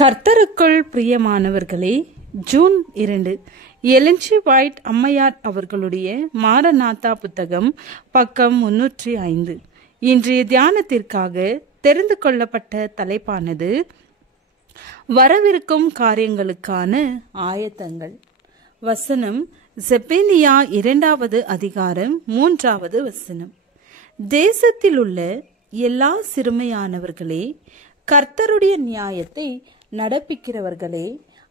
கர்த்தருக்குள் பிரியமானவர்களே, June 2 எலன்சி white அம்மையார் அவர்களுடைய மாரநாதா புத்தகம், பக்கம் 305. இன்றைய தியானத்திற்காக தெரிந்து கொள்ளப்பட்ட தலைப்பானது வரவிருக்கும் காரியங்களுக்கான ஆயத்தங்கள். வசனம் செப்பனியா 2வது அதிகாரம் 3வது வசனம். தேசத்தில் உள்ள எல்லா சிறுமையானவர்களே, கர்த்தருடைய நியாயத்தை நடப்பிக்கிறவர்களே,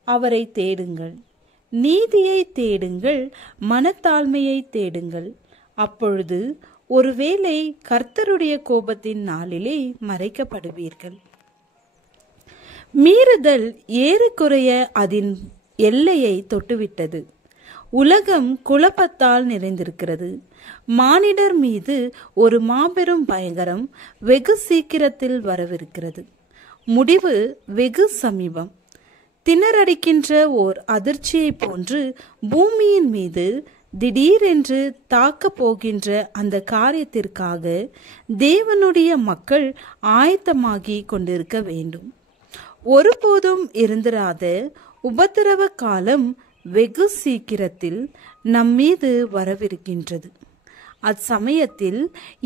அவரை தேடுங்கள். நீதியை தேடுங்கள், மனத்தாழ்மையை தேடுங்கள். அப்பொழுது ஒருவேளை கர்த்தருடைய கோபத்தின் நாளிலே மறைக்கப்படுவீர்கள். மீறுதல் ஏறக்குறைய அதன் எல்லையை தொட்டுவிட்டது. உலகம் குழப்பத்தால் நிறைந்திருக்கிறது. மானிடர் மீது ஒரு மாபெரும் பயங்கரம் வெகு சீக்கிரத்தில் வரவிருக்கிறது. முடிவு வெகு சமீபம். திணறடிக்கின்ற ஓர் அதிர்ச்சியை போன்று பூமியின் மீது திடீரென்று தாக்கப் போகின்ற அந்த காரியத்திற்காக தேவனுடைய மக்கள் ஆயத்தமாகி கொண்டிருக்க வேண்டும். ஒருபோதும் இருந்திராத உபத்திரவ காலம் வெகு சீக்கிரத்தில் நம்மீது வரவிருக்கின்றது. அச்சமயத்தில்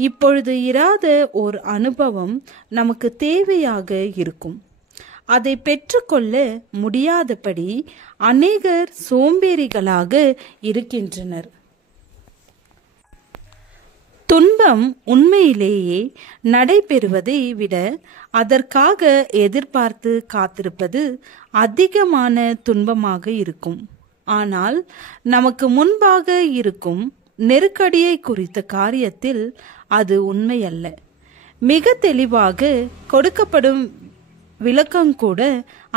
இப்பொழுது இராத ஓர் அனுபவம் நமக்கு தேவையாக இருக்கும். அதை பெற்றுக்கொள்ள முடியாதபடி அநேகர் சோம்பேறிகளாக இருக்கின்றனர். துன்பம் உண்மையிலேயே நடைபெறுவதை விட அதற்காக எதிர்பார்த்து காத்திருப்பது அதிகமான துன்பமாக இருக்கும். ஆனால் நமக்கு முன்பாக இருக்கும் நெருக்கடியை குறித்த காரியத்தில் அது உண்மையல்ல. மிக தெளிவாக கொடுக்கப்படும் விளக்கங்கூட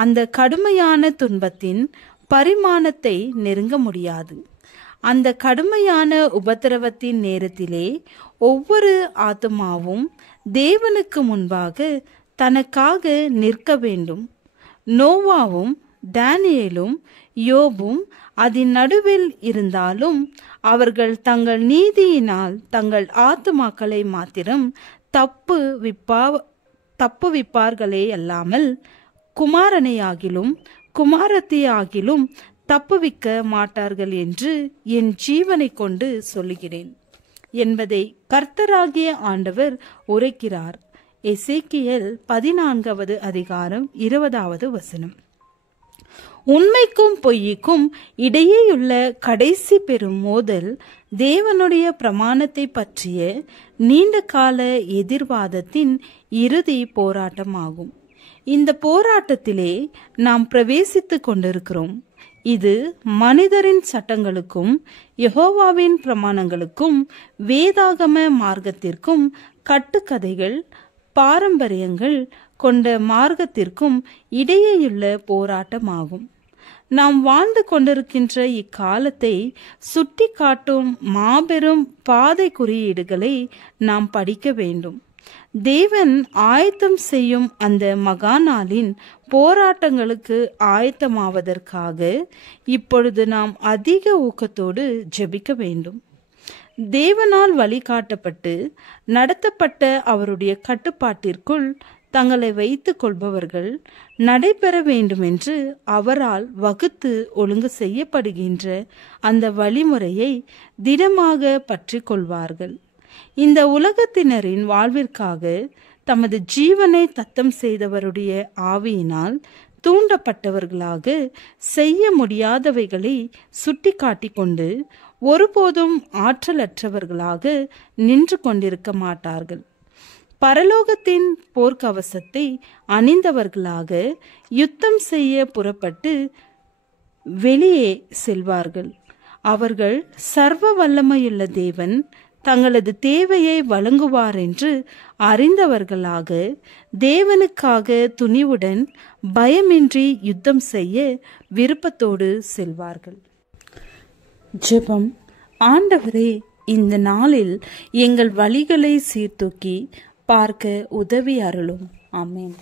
அந்த கடுமையான துன்பத்தின் பரிமாணத்தை நெருங்க முடியாது. அந்த கடுமையான உபத்திரவத்தின் நேரத்திலே ஒவ்வொரு ஆத்துமாவும் தேவனுக்கு முன்பாக தனக்காக நிற்க வேண்டும். நோவாவும் தானியேலும் யோபும் அதன் நடுவில் இருந்தாலும் அவர்கள் தங்கள் நீதியினால் தங்கள் ஆத்துமாக்களை மாத்திரம் தப்புவிப்பார்களே அல்லாமல் குமாரனையாகிலும் குமாரத்தியாகிலும் தப்புவிக்க மாட்டார்கள் என்று என் ஜீவனை கொண்டு சொல்லுகிறேன் என்பதை கர்த்தராகிய ஆண்டவர் உரைக்கிறார். எசேக்கியேல் 14வது அதிகாரம் 20வது வசனம். உண்மைக்கும் பொய்யுக்கும் இடையேயுள்ள கடைசி பெரும் மோதல் தேவனுடைய பிரமாணத்தை பற்றிய நீண்ட கால எதிர்வாதத்தின் இறுதி போராட்டமாகும். இந்த போராட்டத்திலே நாம் பிரவேசித்து கொண்டிருக்கிறோம். இது மனிதரின் சட்டங்களுக்கும் யெகோவாவின் பிரமாணங்களுக்கும் வேதாகம மார்க்கத்திற்கும் கட்டுக்கதைகள் பாரம்பரியங்கள் கொண்ட மார்க்கத்திற்கும் இடையேயுள்ள போராட்டமாகும். நாம் வாழ்ந்து கொண்டிருக்கின்ற இக்காலத்தை சுட்டி காட்டும் மாபெரும் பாதை குறியீடுகளை நாம் படிக்க வேண்டும். தேவன் ஆயத்தம் செய்யும் அந்த மகா நாளின் போராட்டங்களுக்கு ஆயத்தமாவதற்காக இப்பொழுது நாம் அதிக ஊக்கத்தோடு ஜெபிக்க வேண்டும். தேவனால் வழிகாட்டப்பட்டு நடத்தப்பட்ட அவருடைய கட்டுப்பாட்டிற்குள் தங்களை வைத்துக் கொள்பவர்கள் நடைபெற வேண்டுமென்று அவரால் வகுத்து ஒழுங்கு செய்யப்படுகின்ற அந்த வழிமுறையை திடமாக பற்றி கொள்வார்கள். இந்த உலகத்தினரின் வாழ்விற்காக தமது ஜீவனை தத்தம் செய்தவருடைய ஆவியினால் தூண்டப்பட்டவர்களாக செய்ய முடியாதவைகளை சுட்டி காட்டிக்கொண்டு ஒருபோதும் ஆற்றலற்றவர்களாக நின்று கொண்டிருக்க மாட்டார்கள். பரலோகத்தின் போர்க்கவசத்தை அணிந்தவர்களாக யுத்தம் செய்ய புறப்பட்டு வெளியே செல்வார்கள். அவர்கள் சர்வ வல்லமையுள்ள தேவன் தங்களது தேவையை வழங்குவார் என்று அறிந்தவர்களாக தேவனுக்காக துணிவுடன் பயமின்றி யுத்தம் செய்ய விருப்பத்தோடு செல்வார்கள். ஜெபம். ஆண்டவரே, இந்த நாளில் எங்கள் வழிகளை சீர்தூக்கி பார்க்க உதவி அருளும். ஆமென்.